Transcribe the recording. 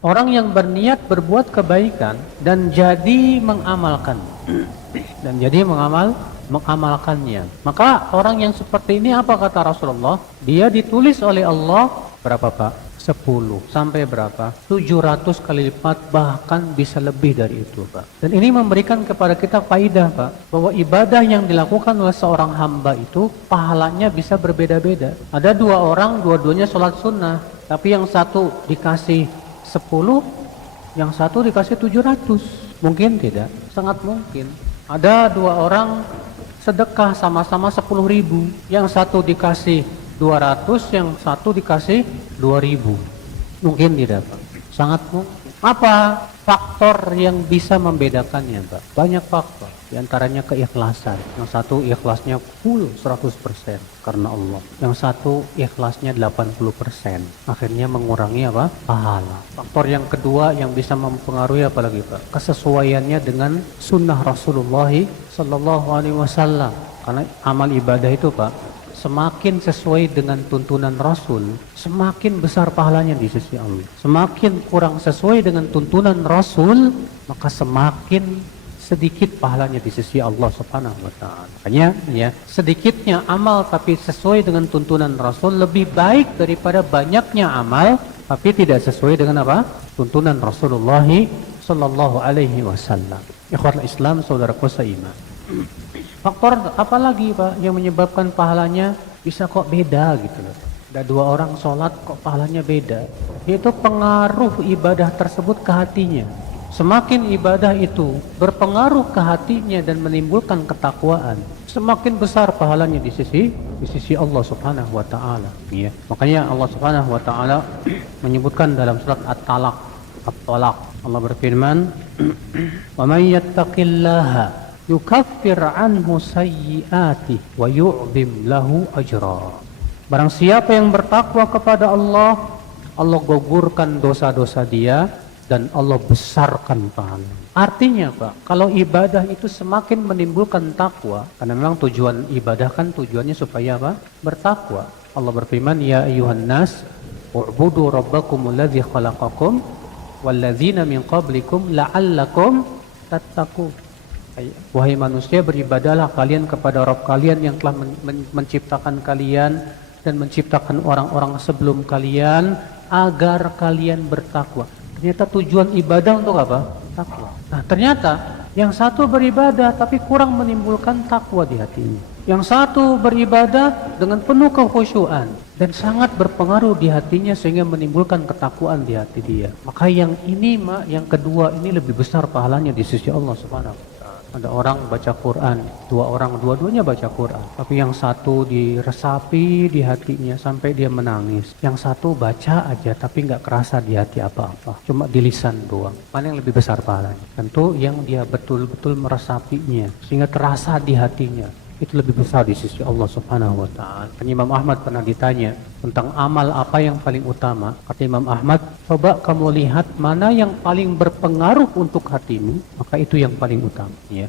Orang yang berniat berbuat kebaikan dan jadi mengamalkan mengamalkannya. Maka orang yang seperti ini apa kata Rasulullah? Dia ditulis oleh Allah berapa Pak? 10 sampai berapa? 700 kali lipat, bahkan bisa lebih dari itu Pak. Dan ini memberikan kepada kita faidah Pak, bahwa ibadah yang dilakukan oleh seorang hamba itu pahalanya bisa berbeda-beda. Ada dua orang, dua-duanya sholat sunnah, tapi yang satu dikasih 10, yang satu dikasih 700. Mungkin tidak? Sangat mungkin. Ada dua orang sedekah sama-sama 10.000, yang satu dikasih 200, yang satu dikasih 2.000. Mungkin tidak Pak? Sangat mungkin. Apa faktor yang bisa membedakannya Pak? Banyak faktor. Di antaranya keikhlasan. Yang satu ikhlasnya full 100% karena Allah. Yang satu ikhlasnya 80%. Akhirnya mengurangi apa? Pahala. Faktor yang kedua yang bisa mempengaruhi apa lagi Pak? Kesesuaiannya dengan sunnah Rasulullah Sallallahu Alaihi Wasallam. Karena amal ibadah itu Pak, semakin sesuai dengan tuntunan Rasul, semakin besar pahalanya di sisi Allah. Semakin kurang sesuai dengan tuntunan Rasul, maka semakin sedikit pahalanya di sisi Allah Subhanahu wa taala. Makanya ya, sedikitnya amal tapi sesuai dengan tuntunan Rasul lebih baik daripada banyaknya amal tapi tidak sesuai dengan apa? Tuntunan Rasulullah sallallahu alaihi wasallam. Ikhwatul Islam, saudaraku seiman. Faktor apa lagi Pak yang menyebabkan pahalanya bisa kok beda gitu loh. Ada dua orang sholat kok pahalanya beda. Yaitu pengaruh ibadah tersebut ke hatinya. Semakin ibadah itu berpengaruh ke hatinya dan menimbulkan ketakwaan, semakin besar pahalanya di sisi Allah Subhanahu wa taala. Ya. Makanya Allah Subhanahu wa taala menyebutkan dalam surat At-Talaq. Allah berfirman, "Wa may yattaqillaha yukaffir anhu sayyi'atihi wa yu'zim lahu ajra." Barang siapa yang bertakwa kepada Allah, Allah gugurkan dosa-dosa dia dan Allah besarkan pahala. Artinya Pak, kalau ibadah itu semakin menimbulkan takwa, karena memang tujuan ibadah kan tujuannya supaya apa? Bertakwa. Allah berfirman, "Ya ayyuhan nas, u'budu rabbakumul ladzi khalaqakum walladzina min qablikum la'allakum tattaqun." Wahai manusia, beribadahlah kalian kepada Rabb kalian yang telah menciptakan kalian dan menciptakan orang-orang sebelum kalian agar kalian bertakwa. Ternyata tujuan ibadah untuk apa? Takwa. Nah, ternyata yang satu beribadah tapi kurang menimbulkan takwa di hatinya. Yang satu beribadah dengan penuh kekhusyuan dan sangat berpengaruh di hatinya sehingga menimbulkan ketakwaan di hati dia. Maka yang ini yang kedua ini lebih besar pahalanya di sisi Allah Subhanahu wa taala. Ada orang baca Quran, dua orang dua-duanya baca Quran, tapi yang satu diresapi di hatinya sampai dia menangis. Yang satu baca aja tapi nggak kerasa di hati apa-apa, cuma di lisan doang. Mana yang lebih besar pahalanya? Tentu yang dia betul-betul meresapinya sehingga terasa di hatinya. Itu lebih besar di sisi Allah Subhanahu wa taala. Imam Ahmad pernah ditanya tentang amal apa yang paling utama. Kata Imam Ahmad, coba kamu lihat mana yang paling berpengaruh untuk hatimu, maka itu yang paling utama, ya.